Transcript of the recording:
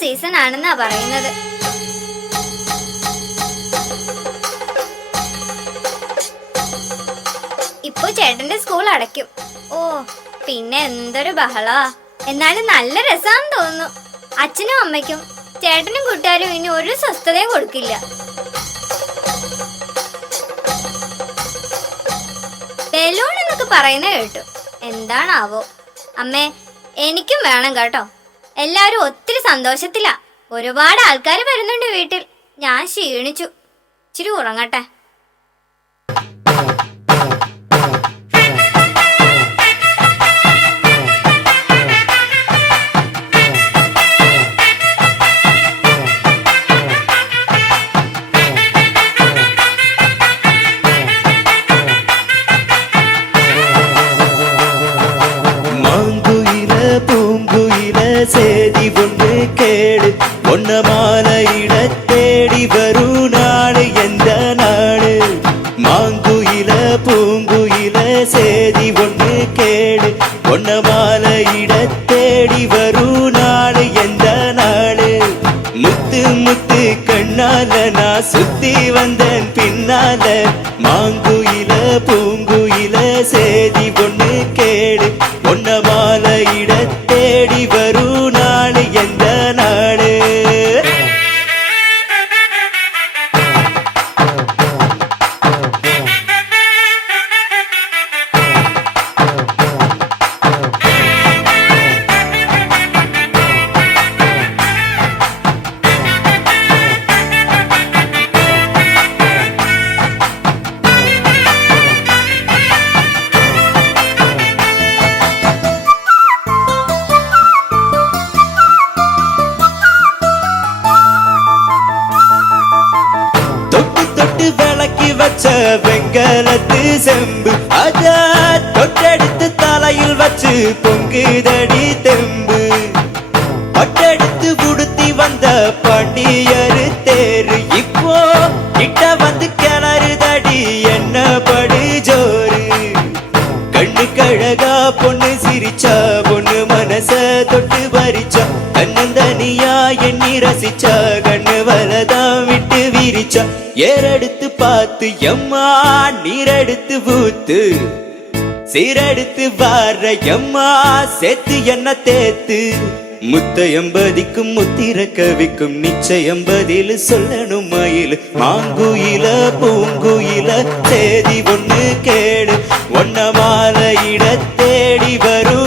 Season ആണെന്നാ പറയുന്നത്. ഇപ്പൊ ചേട്ടന്റെ സ്കൂൾ അടയ്ക്കും. ഓ പിന്നെ എന്തൊരു ബഹളാ. എന്നാലും നല്ല രസാന്ന് തോന്നുന്നു. അച്ഛനും അമ്മയ്ക്കും ചേട്ടനും കൂട്ടുകാരും ഇനി ഒരു സ്വസ്ഥതയും കൊടുക്കില്ല. ബലൂൺ എന്നൊക്കെ പറയുന്ന കേട്ടു. എന്താണാവോ. അമ്മേ എനിക്കും വേണം കേട്ടോ. എല്ലാരും ഒത്തിരി സന്തോഷത്തിലാ. ഒരുപാട് ആൾക്കാർ വരുന്നുണ്ട് വീട്ടിൽ. ഞാൻ ക്ഷീണിച്ചു. ഇച്ചിരി ഉറങ്ങട്ടെ. சேதி ஒன்று கேடு ஒன்ன மாலையிட தேடி வரும் நாடு எந்த நாடு? மாங்குயில பூங்குயில சேதி ஒன்று கேடு ஒன்ன மாலையிட தேடி வரும் நாடு எந்த நாடு? முத்து முத்து கண்ணால நான் சுத்தி வந்தேன் பின்னால. மாங்குயில பூங்குயில சேதி ஒன்று கேடு ஒன்ன மாலையிட தேடி வரும் நாடு எந்த நாடு? விளக்கி வச்ச வெங்கலத்து செம்பு அத தொட்டெடுத்து தலையில் வச்சு பொங்குதடி தெம்பு. பட்டெடுத்து உடுத்தி வந்த பாண்டியரு தேரு இப்போ கிட்ட வந்து கிளறுதடி என்ன படு ஜோரு. கண்ணு கழகா பொண்ணு சிரிச்சா பொண்ணு மனச தொட்டு பறிச்சா கண்ணந்தனியா எண்ணி ரசிச்சா கண்ணு வலதான் விட்டு விரிச்சா. ஏறெடுத்து பார்த்து எம்மா நீரெடுத்து ஊத்து சீரெடுத்து வார எம்மா சேர்த்து என்ன தேத்து. முத்தையம்பதிக்கும் முத்திர கவிக்கும் நிச்சயம் பதில் சொல்லணும் மயில். மாங்குயில பூங்குயில சேதி ஒண்ணு கேடு ஒன்ன மாலையிட தேடி வரும்